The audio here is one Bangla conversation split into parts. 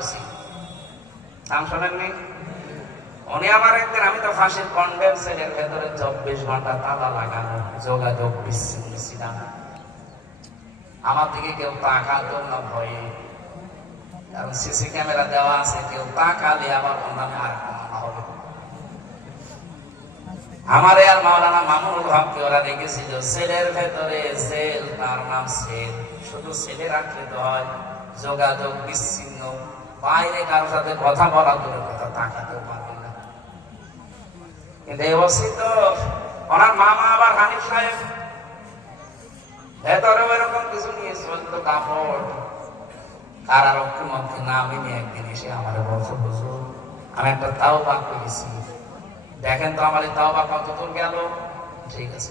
ওসি নাম শোনেননি? উনি আমার একদিন, আমি তো ফাঁসির ভেতরে চব্বিশ ঘণ্টা তালা লাগানো, যোগাযোগ আমার দিকে কেউ না ভয়ে। কারণ সিসি ক্যামেরা দেওয়া আছে, কেউ তাকালে আর হবে আমারে আর মাওলানা মামুনুল হককে ওরা ভেতরে সেল তার নাম সেল শুধু সেলে রাখলে হয়। যোগাযোগ বিচ্ছিন্ন। বাইরে কারোর সাথে কথা বলা দূরের কথা তাকাতেও পারবে না। কিন্তু অবস্থিত তো ওনার মামা আবার হানিফ সাহেব। ভেতরে এরকম কিছু নিয়ে চলতো কাপড়। না আমি একদিন এসে আমার হুজুর, আমি একটা তাও পাক করেছি। দেখেন তো আমার তাও বা কত দূর গেল? ঠিক আছে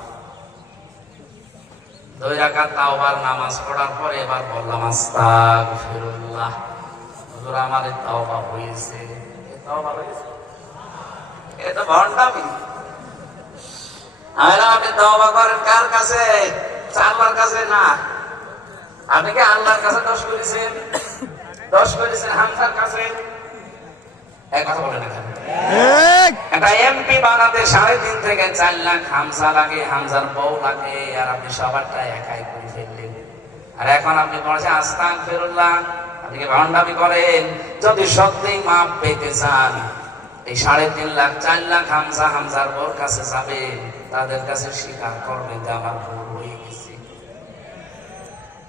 দুই রাকাত এবার বললাম, আস্তাগফিরুল্লাহ। হুজুর, আমার তাওবা আপনি তাওবা করেন কার কাছে? আল্লাহর না। আপনি কি আল্লাহর কাছে দোষ করেছেন? দোষ করেছেন হামসার কাছে? এক কথা বলেন এখানে। একটা এমপি বানাতে সাড়ে তিন থেকে চার লাখ লাগে বউ লাগে, আর আপনি সবারটা একাই করে ফেললেন। আর এখন আপনি বলছেন ফেরুল্লাহ আপনি করেন? যদি সত্যিই মাপ পেতে চান, এই সাড়ে তিন লাখ, চার লাখ হামসা হামসার বউর কাছে যাবে তাদের কাছে স্বীকার করবেন যে আমার ভুল হয়ে গেছে।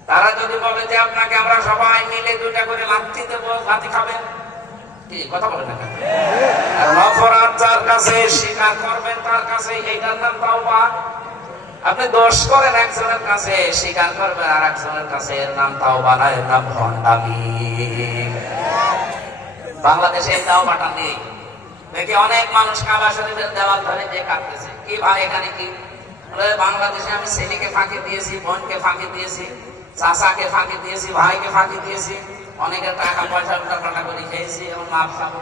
তারা যদি বলে যে আপনাকে আমরা সবাই মিলে দুইটা করে লাথি দেবো লাথি খাবেন আপনি দোষ করেন একজনের কাছে স্বীকার করবেন আর একজনের কাছে এর নাম তাওবা না এর নাম ভণ্ডামি। বাংলাদেশে এই নেই। দেখি অনেক মানুষ কাবা শরীফের দেওয়াল ধরে যে কি ভাই এখানে কি? বলে, বাংলাদেশে আমি ছেলেকে ফাঁকি দিয়েছি বোনকে ফাঁকি দিয়েছি চাচাকে ফাঁকি দিয়েছি ভাইকে ফাঁকি দিয়েছি। অনেকে টাকা পয়সা করে খেয়েছি এবং মাপ খাব।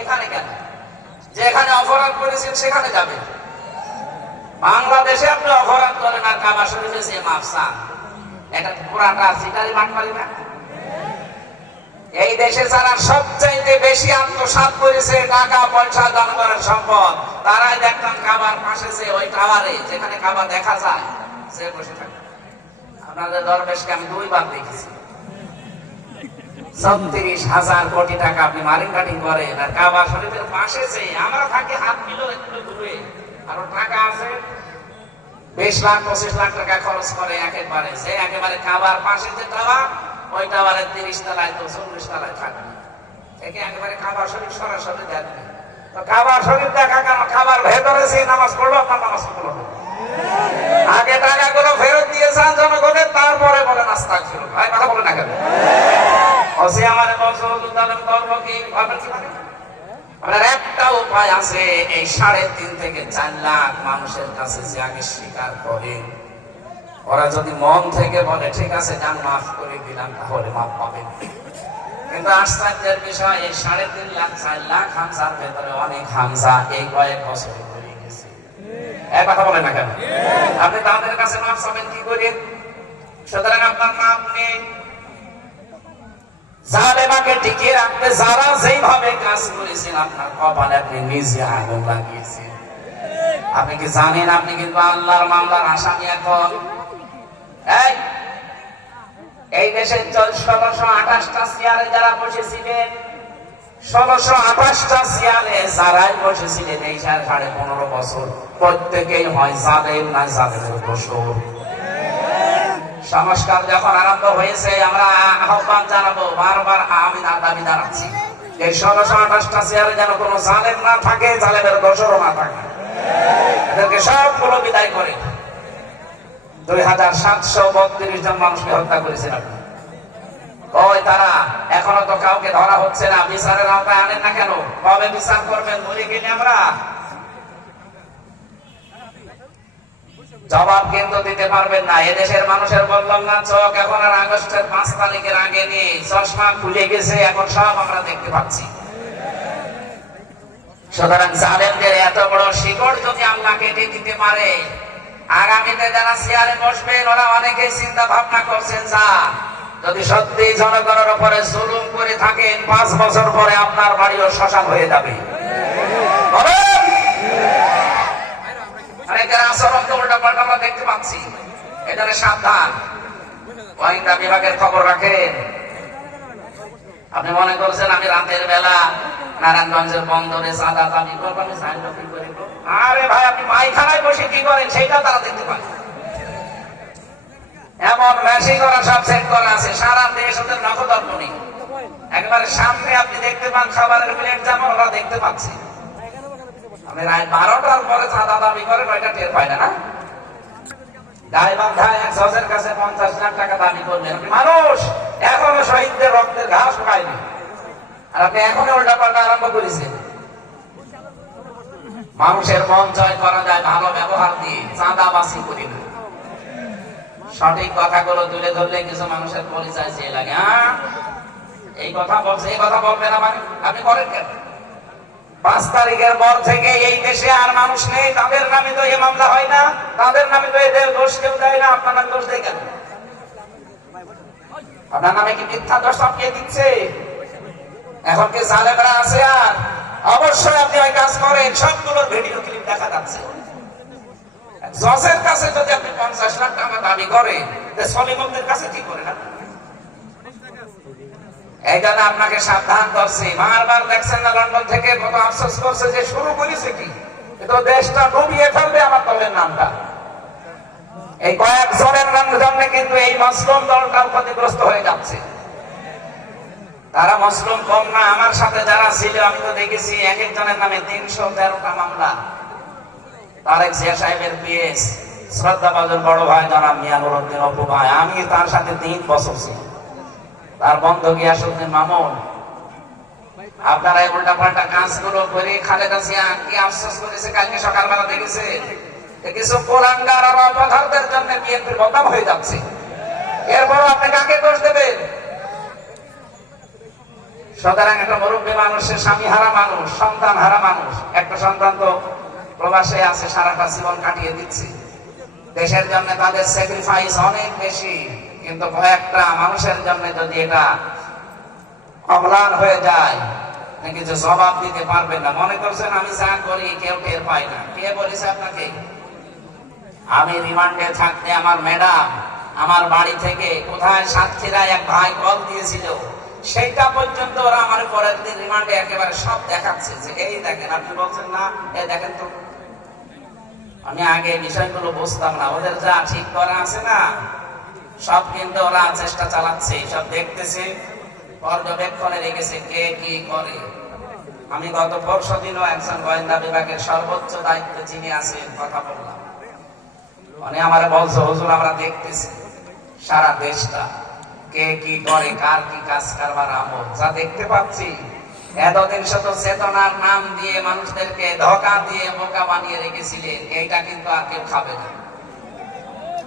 এখানে কেন? যেখানে অপরাধ করেছেন সেখানে বাংলাদেশে আপনি অপরাধ করেন আর কাবা শরীফে সে মাপ চান, এটা পুরাটা সিটারি মাঠ পারি না? এই দেশে যারা সবচাইতে বেশি আত্মসাৎ করেছে, টাকা, পয়সা দান জনগণের সম্পদ, তারাই দেখতাম খাবার পাশে ওই টাওয়ারে, যেখানে খাবার দেখা যায় সে বসে থাকে। আপনাদের দরবেশকে আমি দুইবার দেখেছি। ছত্রিশ হাজার কোটি টাকা আপনি মারিং কাটিং করেন, আর কাবা শরীফের পাশে যে আমরা থাকি হাত একটু আর টাকা আছে, বিশ লাখ, পঁচিশ লাখ টাকা খরচ করে একেবারে। একেবারে খাবার পাশে যে টাওয়ার ওই তিরিশ তলায় তো চল্লিশ তলায় থাকবে। একে একেবারে খাবার শরীফ সরাসরি দেখবে। তো খাবার শরীফ দেখা কেন? খাবার ভেতরে সেই নামাজ পড়ল, আপনার নামাজ পড়ল। আগে টাকাগুলো ফেরত দিয়ে দিয়েছেন জনগণের, তারপরে বলেন আস্তাক ছিল ভাই, কথা বলে না কেন? অসে আমার বলছো হুজুর তাহলে কি? একটা উপায় আছে, এই সাড়ে তিন থেকে চার লাখ মানুষের কাছে যে আগে স্বীকার করে। ওরা যদি মন থেকে বলে, ঠিক আছে যান মাফ করে দিলাম, তাহলে মাফ পাবেন। কিন্তু আশ্চর্যের বিষয়, এই সাড়ে তিন লাখ, চার লাখ হামসার ভেতরে অনেক হামসা এই কয়েক বছরে হয়ে গেছে। এক কথা বলে না কেন? আপনি তাদের কাছে মাপ চাবেন কি করে? সুতরাং আপনার মাপ নেই। জালেমাকে টিকিয়ে রাখতে যারা কাজ করেছেন, আপনার কপালে আপনি নিজে আগুন লাগিয়েছেন। আপনি কি জানেন, আপনি কিন্তু আল্লাহর মামলার আসামি এখন? এই দেশের ষোলোশো আঠাশটা চেয়ারে যারা বসেছিলেন, ষোলোশো আঠাশটা চেয়ারে যারাই বসেছিলেন, এই সাড়ে পনেরো বছর প্রত্যেকেই হয় জালেম না জালেমের বছর সংস্কার যখন আরম্ভ হয়েছে, আমরা আহ্বান জানাব, বারবার আমি দাবি জানাচ্ছি। এই ষোলোশো আঠাশটা চেয়ারে যেন কোনো জালেম না থাকে, জালেমের দোষরও না থাকে। এদেরকে সবগুলো বিদায় করে। দুই হাজার সাতশো বত্রিশ জন মানুষকে হত্যা করেছেন ওই তারা? এখনও তো কাউকে ধরা হচ্ছে না। বিচারের আওতায় আনেন না কেন? কবে বিচার করবেন? বলে গেলে আমরা? জবাব কিন্তু দিতে পারবেন না। এদেশের মানুষের বললাম না, চোখ এখন আর আগস্টের পাঁচ তারিখের আগে নেই। চশমা খুলে গেছে, এখন সব আমরা দেখতে পাচ্ছি। সুতরাং জালেমদের এত বড় শিকড় যদি আল্লাহ কেটে দিতে পারে, আগামীতে যারা চেয়ারে বসবেন, ওরা অনেকেই চিন্তা ভাবনা করছেন, যা, যদি সত্যি জনগণের উপরে জুলুম করে থাকেন, পাঁচ বছর পরে আপনার বাড়িও শ্মশান হয়ে যাবে? অনেকের উল্টা পাল্টা আমরা দেখতে পাচ্ছি। সাবধান। গোয়েন্দা বিভাগের খবর রাখেন। আপনি মনে করছেন আমি রাতের বেলা নারায়ণগঞ্জের বন্দরে চাঁদা দাবি করব, আমি কি করে আরে ভাই, আপনি মাইখানায় বসে কি করেন? সেটা তারা দেখতে পান এমন মেশিন করা সব সেট করা আছে। সারা দেশ ওদের নখদর্প নেই একেবারে সামনে আপনি দেখতে পান, খাবারের প্লেট যেমন ওরা দেখতে পাচ্ছে। আপনি রাত বারোটার পরে চাঁদা দাবি টের পায় মানুষের মন জয় করা যায় ভালো ব্যবহার দিয়ে চাঁদা বাসি করি না। সঠিক কথাগুলো তুলে ধরলে কিছু মানুষের পরিচয় চেয়ে লাগে হ্যাঁ? এই কথা বলছে, এই কথা বলবেন না মানে আপনি করেন কেন? পাঁচ তারিখের পর থেকে এই দেশে আর মানুষ নেই। তাদের নামে তো এ মামলা হয় না। তাদের নামে তো এদের দোষ কেউ দেয় না। আপনার দোষ দেয় কেন? আপনার নামে কি মিথ্যা দোষ চাপিয়ে দিচ্ছে? এখন কি জালেমরা আছে আর? অবশ্যই আপনি ওই কাজ করেন। সবগুলোর ভিডিও ক্লিপ দেখা যাচ্ছে। জজের কাছে যদি আপনি পঞ্চাশ লাখ টাকা দাবি করেন সলিমদের কাছে কি করেন আপনি? এই জন্য আপনাকে সাবধান করছি। বারবার দেখছেন না লন্ডন থেকে কত আফসোস করছে যে শুরু করেছে কি? দেশটা ডুবিয়ে ফেলবে আমার দলের নামটা। এই জন্য কিন্তু এই দলটাও ক্ষতিগ্রস্ত হয়ে যাচ্ছে। তারা মুসলিম কম না, আমার সাথে যারা ছিল, আমি তো দেখেছি এক একজনের নামে তিনশো তেরোটা মামলা। তারেক জিয়া সাহেবের শ্রদ্ধা বাজুর বড় ভাই জনাব উদ্দিন অপু ভাই, আমি তার সাথে তিন বছর ছিলাম। তার বন্ধ গিয়াসুদ্দিন মামুন। আপনারা উল্টা পাল্টা কাজগুলো করে খালেদা কি করেছে? কালকে সকালবেলা দেখেছে কিছু আর অপধারদের জন্য বিএনপির বদনাম হয়ে যাচ্ছে। এরপর আপনি কাকে দোষ দেবেন? সুতরাং একটা মুরব্বী মানুষের স্বামী হারা মানুষ সন্তান হারা মানুষ। একটা সন্তান তো প্রবাসে আছে, সারাটা জীবন কাটিয়ে দিচ্ছে। দেশের জন্য তাদের স্যাক্রিফাইস অনেক বেশি। কিন্তু কয়েকটা মানুষের জন্য যদি এটা অম্লান হয়ে যায় কিছু জবাব দিতে পারবেন না। মনে করছেন আমি করি, কেউ টের পাই না। কে আপনাকে? আমি রিমান্ডে থাকতে আমার ম্যাডাম আমার বাড়ি থেকে কোথায় এক ভাই কল দিয়েছিল, সেইটা পর্যন্ত ওরা আমার পরের দিন রিমান্ডে একেবারে সব দেখাচ্ছে যে, এই দেখেন, আপনি বলছেন না, এই দেখেন তো। আমি আগে বিষয়গুলো বুঝতাম না। ওদের যা ঠিক করা আছে না সব কিন্তু ওরা চেষ্টা চালাচ্ছে, সব দেখতেছে, পর্যবেক্ষণে রেখেছে কে কি করে। আমি গত পরশু দিনও একজন গোয়েন্দা বিভাগের সর্বোচ্চ দায়িত্বে যিনি আছেন, কথা বললাম। মানে আমার বলছে, হুজুর, আমরা দেখতেছি সারা দেশটা কে কি করে, কার কি কাজ কারবার আমল। যা দেখতে পাচ্ছি, এতদিন শত চেতনার নাম দিয়ে মানুষদেরকে ধোকা দিয়ে বোকা বানিয়ে রেখেছিলেন, এইটা কিন্তু আর কেউ খাবে না।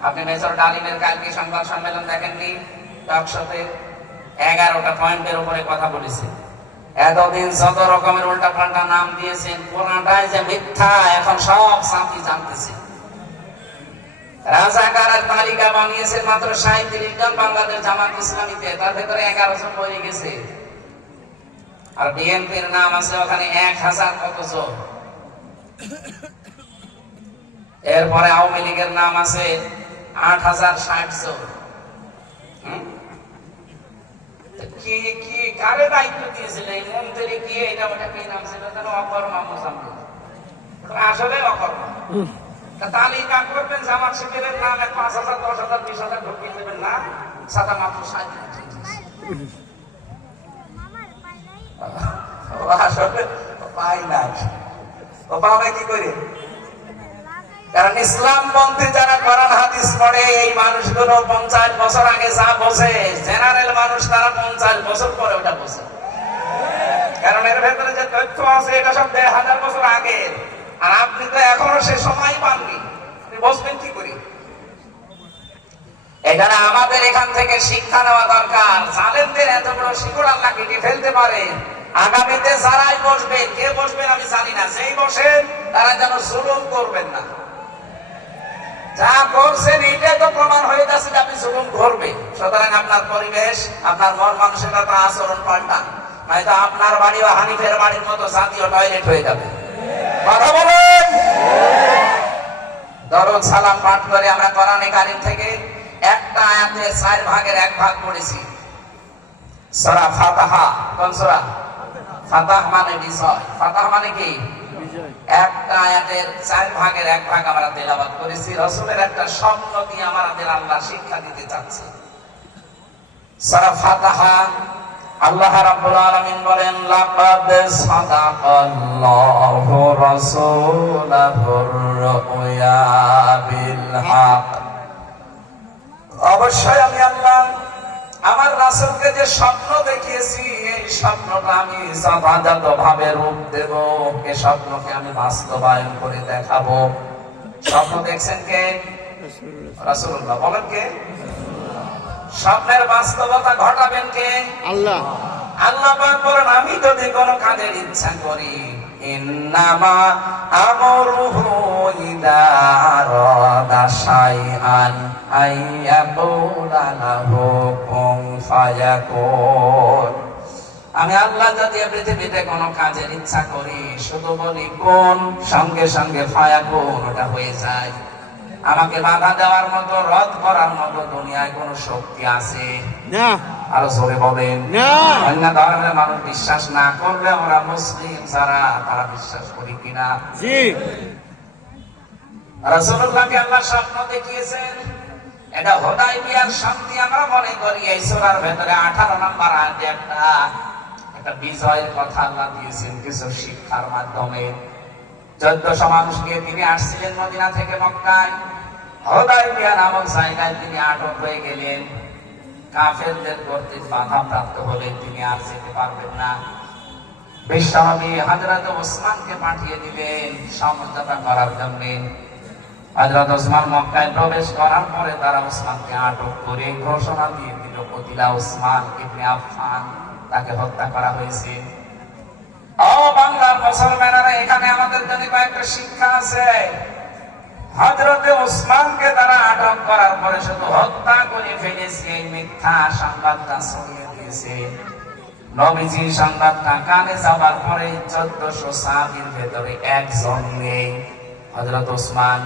আপনি মেজর ডালিমের কালকে সংবাদ সম্মেলন দেখেননি? টকশোতে এগারোটা পয়েন্টের উপরে কথা বলেছে। এতদিন যত রকমের উল্টা পাল্টা নাম দিয়েছেন কোনটাই যে মিথ্যা, এখন সব শান্তি জানতেছে। রাজাকারের তালিকা বানিয়েছেন মাত্র সাঁত্রিশ জন বাংলাদেশ জামাত ইসলামীতে, তার ভেতরে এগারো জন মরে গেছে। আর বিএনপির নাম আছে ওখানে এক হাজার কত জন। এরপরে আওয়ামী লীগের নাম আছে আট হাজার ষাট জন। কি কি কারে দায়িত্ব দিয়েছিল? এই মন্ত্রী কি এটা ওটা কি নাম ছিল যেন অকর্মা মোজাম্মেল। আসলে অকর্মা। তা তালিকা করবেন জামাত শিবিরের নাম এক পাঁচ হাজার দশ হাজার বিশ হাজার ঢুকিয়ে দেবেন না? সাদা মাত্র ষাট আসলে পাই নাই। ও পাবে কি করে? কারণ ইসলাম পন্থী যারা কোরআন, হাদিস পড়ে, এই মানুষগুলো পঞ্চাশ বছর আগে যা বোঝে জেনারেল মানুষ তারা পঞ্চাশ বছর পরে ওটা বোঝে। কারণ এর ভেতরে যে তথ্য আছে, এটা সব দেড় হাজার বছর আগের আর আপনি তো এখনও সে সময় পাননি। বসবেন কি করি? এখানে আমাদের এখান থেকে শিক্ষা নেওয়া দরকার। জালেমদের এত বড় শিকড় আল্লাহ কেটে ফেলতে পারে। আগামীতে যারাই বসবেন কে বসবেন আমি জানি না। যেই বসেন তারা যেন জুলুম করবেন না। যা করছেন এটা তো প্রমাণ হয়ে যাচ্ছে আপনি জুলুম করবেন। সুতরাং আপনার পরিবেশ, আপনার মন মানুষের তো আচরণ পাল্টান নয়তো আপনার বাড়ি বা হানিফের বাড়ির মতো জাতীয় টয়লেট হয়ে যাবে। কথা বলেন! সালাম পাঠ করে আমরা থেকে একটা চার ভাগের এক ভাগ পড়েছি। সূরা ফাতাহা, কোন ফাতাহ মানে বিষয় ফাতাহ মানে কি? একটা আয়াতের চার ভাগের এক ভাগ আমরা তেলাবাদ করেছি। রসুলের একটা স্বপ্ন দিয়ে আমাদের আল্লাহ শিক্ষা দিতে আল্লাহ রাব্বুল আলামিন বলেন, লাকাদ সাদাকাল্লাহু রুয়া বিল হক। অবশ্যই আমি আল্লাহ আমার রাসূলকে যে স্বপ্ন দেখিয়েছি এই স্বপ্নটা আমি যথাযথ ভাবে রূপ দেব। এই স্বপ্নকে আমি বাস্তবায়ন করে দেখাবো। স্বপ্ন দেখছেন কে? রাসূলুল্লাহ। বলেন কে? স্বপ্নের বাস্তবতা ঘটাবেন কে? আল্লাহ। আল্লাহ পাক বলেন আমি যদি কোনো কাজের ইচ্ছা করি ইন্নামা আমরুহু ইদা আরাদা শাইআন। আইয়াকুলা লাহু কুন ফায়াকুন আমি আল্লাহ যদি পৃথিবীতে কোনো কাজের ইচ্ছা করি শুধু বলি কোন? সঙ্গে সঙ্গে ফায়াকুন ওটা হয়ে যায়। আমাকে বাধা দেওয়ার মতো রদ করার মতো দুনিয়ায় কোনো শক্তি আছে? না। আরও জোরে বলেন। অন্য ধর্মের মানুষ বিশ্বাস না করলে আমরা মুসলিম যারা তারা বিশ্বাস করি কিনা? রাসূলুল্লাহকে আল্লাহ স্বপ্ন দেখিয়েছেন? এটা হোদাই বিয়ার শান্তি আমরা মনে করি, এই সূরার ভেতরে 18 নম্বর আয়াতে একটা একটা বিজয়ের কথা আল্লাহ দিয়েছেন কিছু শিক্ষার মাধ্যমে। তিনি আসছিলেন মদিনা থেকে মক্কায়। হোদাই বিয়া নামক জায়গায় তিনি আটক হয়ে গেলেন। কাফেরদের কর্তৃক বাধা প্রাপ্ত হলে তিনি আর যেতে পারবেন না। বিশ্বনবী হযরত ওসমানকে পাঠিয়ে দিলেন সমঝোতা করার জন্য। হযরত ওসমান মক্কায় প্রবেশ করার পরে তারা ওসমানকে আটক করে ঘোষণা দিয়ে দিল, কতিলা ওসমান ইবনে আফফান, তাকে হত্যা করা হয়েছে। ও বাংলার মুসলমানেরা, এখানে আমাদের জন্য কয়েকটা শিক্ষা আছে। হজরতে ওসমানকে তারা আটক করার পরে শুধু হত্যা করে ফেলেছে, এই মিথ্যা সংবাদটা ছড়িয়ে দিয়েছে। নবীজি সংবাদটা কানে পরে চোদ্দশো সাহাবির ভেতরে একজন নেই হজরত ওসমান।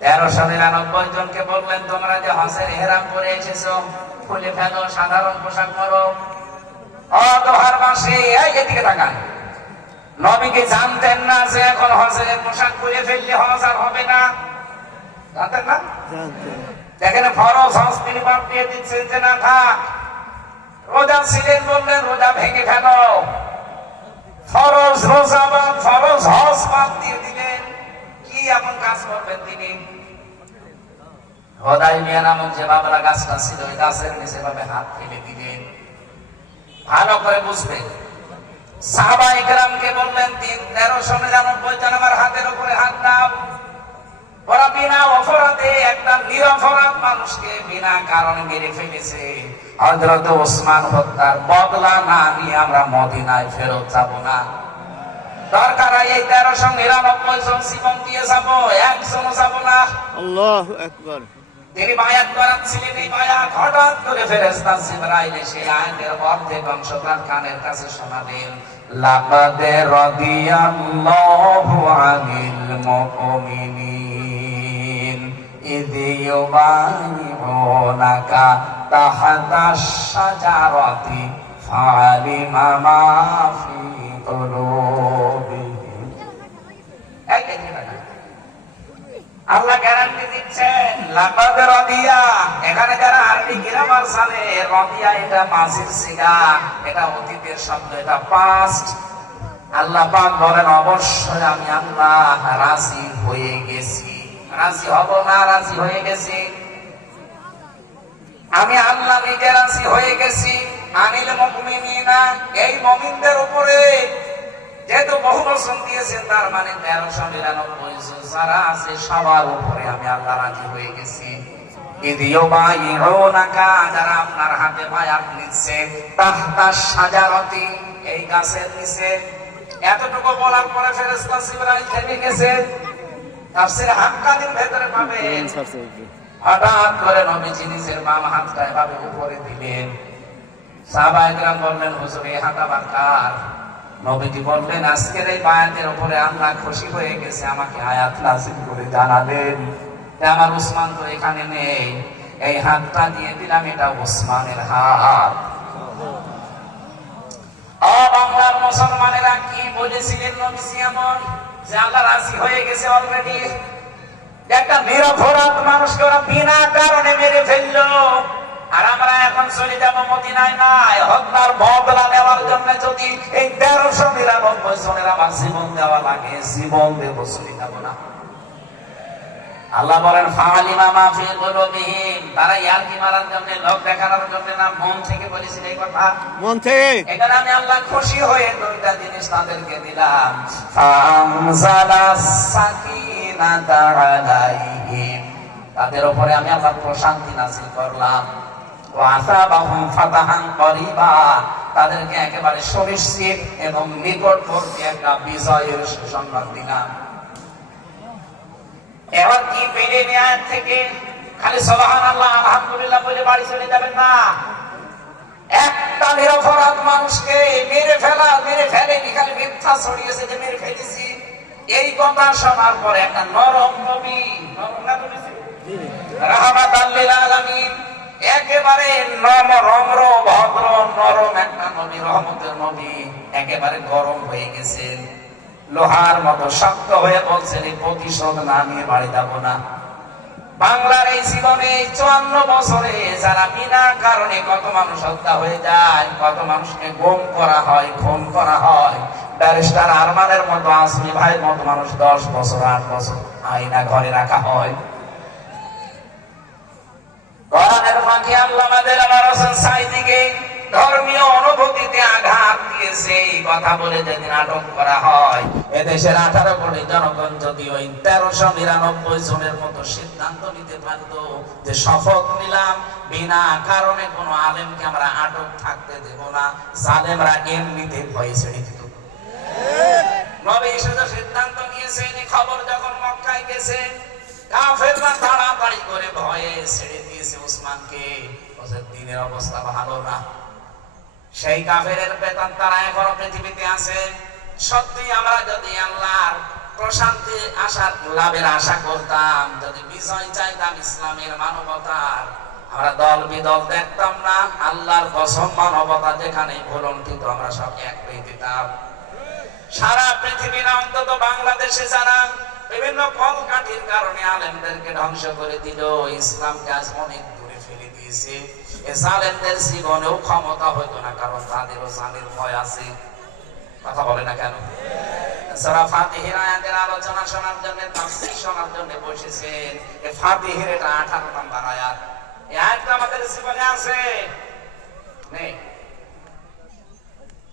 তেরোশো নিরানব্বই জনকে বললেন তোমরা যে হসের হেরাম করে এসেছ খুলে ফেলো সাধারণ পোশাক পরো। অদহার মাসে এই এদিকে তাকায় নবীকে জানতেন না যে এখন হজের পোশাক খুলে ফেললে হজ আর হবে না। জানতেন না? যেখানে ফরজ হজ বাদ দিয়ে দিচ্ছেন যে না থাক। রোজা ছিলেন বললেন রোজা ভেঙে ফেলো। ফরজ রোজা বা ফরজ হজ বাদ দিয়ে দিলেন। এমন কাজ করবেন তিনি। হদাই মিয়া নামক যে বাবরা গাছটা ছিল, ওই গাছের নিচে হাত ফেলে দিলেন। ভালো করে বুঝবেন, সাহাবা ইকরামকে বললেন, তিন, তেরোশো নিরানব্বই জন আমার হাতের উপরে হাত দাও। ওরা বিনা অপরাধে একটা নিরপরাধ মানুষকে বিনা কারণে মেরে ফেলেছে। হজরত ওসমান হত্যার বদলা না নিয়ে আমরা মদিনায় ফেরত যাব না। দরকার এই তেরোশো নিরানব্বই জন জীবন দিয়ে যাব একজনও যাব না। আল্লাহ একবার তিনি বায়াত করাচ্ছিলেন এই বায়াত হঠাৎ করে ফেরেশতা জিবরাইল এসে আয়াতের অর্ধেক অংশ তার কানের কাছে শোনালেন লাকাদ রাদিয়াল্লাহু আনিল মুমিনিন ইদ ইউবাইউনাকা তাহাতা শাজারাতি ফালিমা মা ফি এই দেখি না আল্লাহ গ্যারান্টি দিচ্ছেন লাকাদ রাদিয়া এখানে যারা আরবি গ্রামার জানে রাদিয়া এটা মাজির সিগা, এটা অতীতের শব্দ, এটা পাস্ট আল্লাহ পাক বলেন, অবশ্যই আমি আল্লাহ রাজি হয়ে গেছি। রাজি হব না রাজি হয়ে গেছি? আমি আল্লাহ নিজে রাজি হয়ে গেছি। আনিল মুমিনিনা, এই মুমিনদের উপরে যেহেতু বহু বছর দিয়েছেন, তার মানে তেরোশো নিরানব্বই যারা আছে, সবার উপরে আমি আল্লাহ রাজি হয়ে গেছি। এতটুকু বলার পরে গেছে। হঠাৎ করে নবীজি নিজের বাম হাতটা এভাবে উপরে দিলেন। সাহাবাহাম বললেন, হুজুর, এই হাত আবার কার? নবীজি বললেন, আজকের এই বায়াতের উপরে আল্লাহ খুশি হয়ে গেছে, আমাকে আয়াত নাজিল করে জানালেন আমার উসমান তো এখানে নেই। এই হাতটা দিয়ে দিলাম, এটা উসমানের হাত। বাংলার মুসলমানেরা কি বলেছিলেন নবীজি এমন? যে আল্লাহ রাজি হয়ে গেছে অলরেডি একটা নিরপরাধ মানুষকে ওরা বিনা কারণে মেরে ফেলল। আর আমরা এখন চলে যাব মদিনায়। নাই হত্যার বদলা নেওয়ার জন্য যদি এই তেরোশো নিরানব্বই জনের আমার জীবন দেওয়া লাগে জীবন দেবো চলে যাব না। আল্লাহ বলেন ফালিমা মাফি তারা ইয়ারকি মারার জন্য লোক দেখানোর জন্য না মন থেকে বলেছিল এই কথা? মন থেকে? এখানে আমি আল্লাহ খুশি হয়ে দুইটা জিনিস তাদেরকে দিলাম। ফামজালা সাকিনাতা আলাইহিম। তাদের উপরে আমি আল্লাহ প্রশান্তি নাযিল করলাম। তাদেরকে একেবারে সুনিশ্চিত এবং নিকটবর্তী একটা বিজয়ের সুসংবাদ দিলাম। এবার কি পেরে নেয়ার থেকে? খালি সবাহান আল্লাহ আলহামদুলিল্লাহ বলে বাড়ি চলে যাবেন না। একটা নিরপরাধ মানুষকে মেরে ফেলা মেরে ফেলেনি খালি মিথ্যা ছড়িয়েছে যে মেরে ফেলেছি। এই কথা শোনার পরে একটা নরম নবী নরম না নবী রাহমাত আল্লিল আলামিন একেবারে নম রম্র, ভদ্র, নরম একটা নবী রহমতের নবী একেবারে গরম হয়ে গেছেন লোহার মতো শক্ত হয়ে বলছেন এই প্রতিশোধ না নিয়ে বাড়ি যাব না। বাংলার এই জীবনে চুয়ান্ন বছরে যারা বিনা কারণে কত মানুষ হত্যা হয়ে যায়, কত মানুষকে গুম করা হয়, খুন করা হয়, ব্যারিস্টার আরমানের মতো আসমি ভাইয়ের মতো মানুষ দশ বছর, আট বছর আইনা ঘরে রাখা হয়। শপথ নিলাম, বিনা কারণে কোনো আলেমকে আমরা আটক থাকতে দেব না। জালেমরা এমনিতে ভয়ে ছেড়ে দিত সিদ্ধান্ত নিয়েছেন খবর যখন মক্কায় গেছে কাফেররা তাড়াতাড়ি করে ভয়ে ছেড়ে দিয়েছে উসমানকে। দিনের অবস্থা ভালো না। সেই কাফেরের বেতন তারা এখনও পৃথিবীতে আছে। সত্যি আমরা যদি আল্লাহর প্রশান্তি আশার লাভের আশা করতাম, যদি বিজয় চাইতাম ইসলামের মানবতার, আমরা দল বিদল দেখতাম না। আল্লাহর কসম মানবতা যেখানে ভুলন্ঠিত আমরা সব এক হয়ে দিতাম সারা পৃথিবীর অন্তত বাংলাদেশে যারা বিভিন্ন কলকাঠির কারণে আলেমদেরকে ধ্বংস করে দিল। ইসলামকে আজ অনেক দূরে ফেলে দিয়েছে। এ জীবনেও ক্ষমতা না, কারণ তাদেরও ভয় আছে। কথা বলে না কেন? যারা ফাতিহের আয়াতের আলোচনা শোনার জন্য, তাফসীর শোনার জন্য বসেছেন এ ফাতিহের এটা 18 নম্বর আয়াত। এই আয়াতটা আমাদের জীবনে আছে। নেই।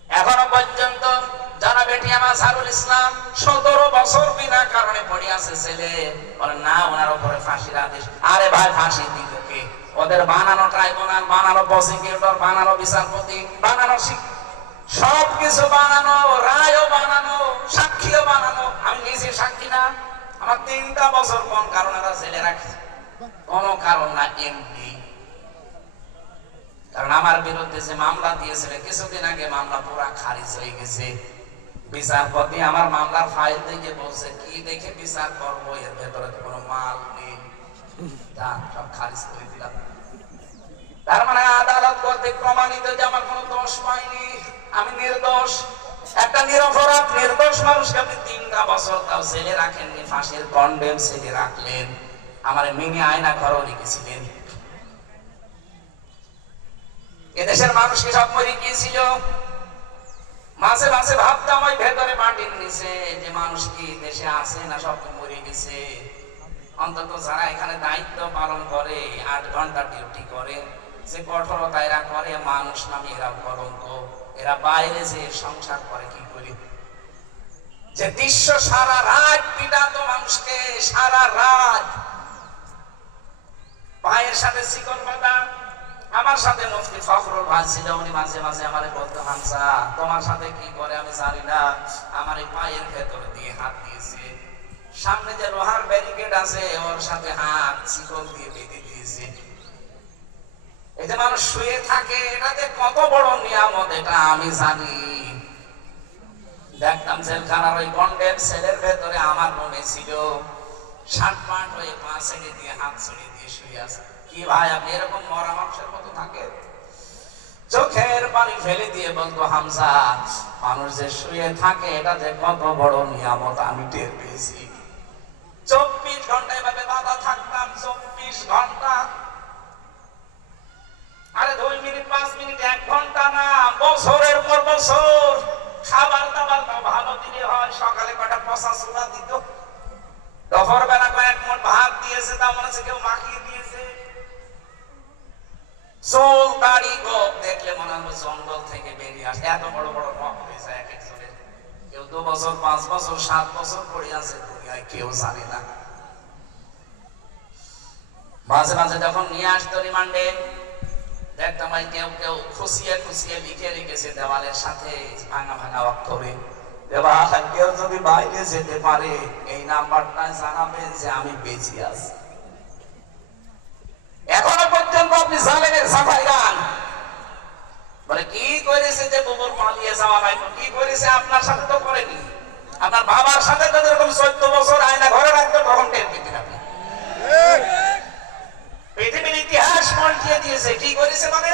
এখনও পর্যন্ত যারা বেটি আমার সারুল ইসলাম সতেরো বছর বিনা কারণে পড়ে আছে ছেলে। বলে, না, ওনার উপরে ফাঁসির আদেশ। আরে ভাই, ফাঁসি দিল কে? ওদের বানানো ট্রাইব্যুনাল, বানানো প্রসিকিউটর, বানানো বিচারপতি, বানানো সবকিছু বানানো, রায়ও বানানো, সাক্ষীও বানানো। আমি নিজে সাক্ষী না। আমার তিনটা বছর কোন কারণে তারা ছেলে রাখছে? কোনো কারণ না, এমনি। কারণ আমার বিরুদ্ধে যে মামলা দিয়েছিল, কিছুদিন আগে মামলা পুরা খারিজ হয়ে গেছে। বিচারপতি আমার মামলার ফাইল দেখে বলছে, কি দেখে বিচার করব? এর ভেতরে কোনো মাল নেই। সব খারিজ করে দিলাম। তার মানে আদালত প্রমাণিত যে আমার কোনো দোষ পাইনি। আমি নির্দোষ, একটা নিরপরাধ নির্দোষ মানুষকে আপনি তিনটা বছর তাও রাখেননি, ফাঁসির কন্ডেম রাখলেন। আমার মিনি আয়না ঘরও রেখেছিলেন। এদেশের মানুষ কি সব মরে গিয়েছিল? মাঝে মাঝে ভাবতাম, ওই ভেতরে মাটির নিচে যে মানুষ কি দেশে আছে না সব মরে গেছে? অন্তত যারা এখানে দায়িত্ব পালন করে, আট ঘণ্টা ডিউটি করে, যে কঠোরতা এরা করে, মানুষ নামে এরা কলঙ্ক এরা বাইরে যে সংসার করে কি করে? যে দৃশ্য সারা রাত পিটাতো মানুষকে, সারা রাত। পায়ের সাথে শিকল বাঁধা আমার সাথে মুফতি ফখরুল ভাই ছিল, উনি মাঝে মাঝে আমারে বলতো, হামসা, তোমার সাথে কি করে আমি জানি না, আমার এই পায়ের ভেতরে দিয়ে হাত দিয়েছে। সামনে যে লোহার ব্যারিকেড আছে, ওর সাথে হাত, শিকল দিয়ে বেঁধে দিয়েছে। এই যে মানুষ শুয়ে থাকে, এটা যে কত বড় নিয়ামত, এটা আমি জানি। দেখতাম জেলখানার ওই কন্ডেম সেলের ভেতরে আমার মনে ছিল, ষাট পাট হয়ে পা ছেড়ে দিয়ে হাত ছেড়ে দিয়ে শুয়ে আছে। কি ভাই, আপনি এরকম মরা মানুষের মতো থাকেন? চোখের পানি ফেলে দিয়ে বলতো, হামজা, মানুষ যে শুয়ে থাকে, এটা যে কত বড় নিয়ামত আমি টের পেয়েছি। চব্বিশ ঘণ্টা এভাবে বাধা থাকতাম, চব্বিশ ঘণ্টা। আরে দুই মিনিট, পাঁচ মিনিট, এক ঘণ্টা না, বছরের পর বছর খাবার দাবার তো ভালো দিলে হয়, সকালে কটা পচা চুলা দিত? দুপুর বেলা কয়েক মন ভাত দিয়েছে, তা মনে হচ্ছে কেউ মাখিয়ে দিয়েছে চুল দাড়ি গোপ দেখলে মনে হবে জঙ্গল থেকে বেরিয়ে আসে। এত বড় বড় নখ হয়েছে এক একজনের। কেউ দু বছর, পাঁচ বছর, সাত বছর পড়ে আছে, দুনিয়ায় কেউ জানে না। মাঝে মাঝে যখন নিয়ে আসতো রিমান্ডে, দেখতাম কেউ কেউ খুশিয়ে খুশিয়ে লিখে রেখেছে দেওয়ালের সাথে, ভাঙা ভাঙা অক্ষরে। এবার কেউ যদি বাইরে যেতে পারে, এই নাম্বারটা জানাবেন যে আমি বেঁচে আছি। এখনও বছর পৃথিবীর ইতিহাস পাল্টিয়ে কি করেছে মানে?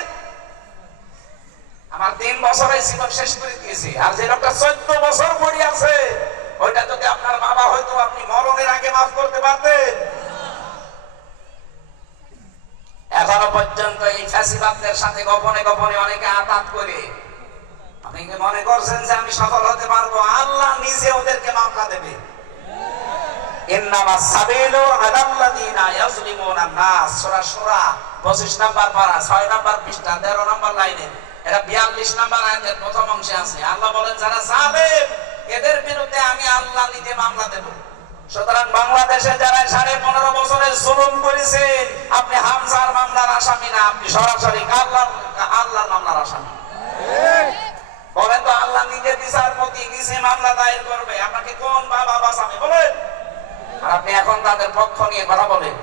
আমার তিন জীবন শেষ করে দিয়েছে। আর যে লোকটা চোদ্দ বছর পড়ে আছে, ওইটা যদি আপনার বাবা হয়তো আপনি মরণের আগে মাফ করতে পারতেন। এখনও পর্যন্ত এই ফ্যাসিবাদদের সাথে গোপনে গোপনে অনেকে আঘাত করে। আপনি কি মনে করছেন যে আমি সফল হতে পারব? আল্লাহ নিজে ওদেরকে মামলা দেবে। ইন্নামা সাবিলু আলাল্লাযিনা ইয়াজলিমুনা নাস। সূরা সূরা 25 নাম্বার পারা 6 নাম্বার পৃষ্ঠা 13 নাম্বার লাইনে। এটা 42 নাম্বার আয়াতের প্রথম আছে। আল্লাহ বলেন, যারা জালেম এদের বিরুদ্ধে আমি আল্লাহ নিজে মামলা দেব। সুতরাং বাংলাদেশে যারা সাড়ে পনেরো বছরের জুলুম করেছেন আপনি হামজার মামলার আসামি না, আপনি সরাসরি আল্লাহ আল্লাহ মামলার আসামি। বলেন তো আল্লাহ নিজে বিচারপতি, নিজে মামলা দায়ের করবে, আপনাকে কোন বাবা বাসামি বলেন। আর আপনি এখন তাদের পক্ষ নিয়ে কথা বলেন।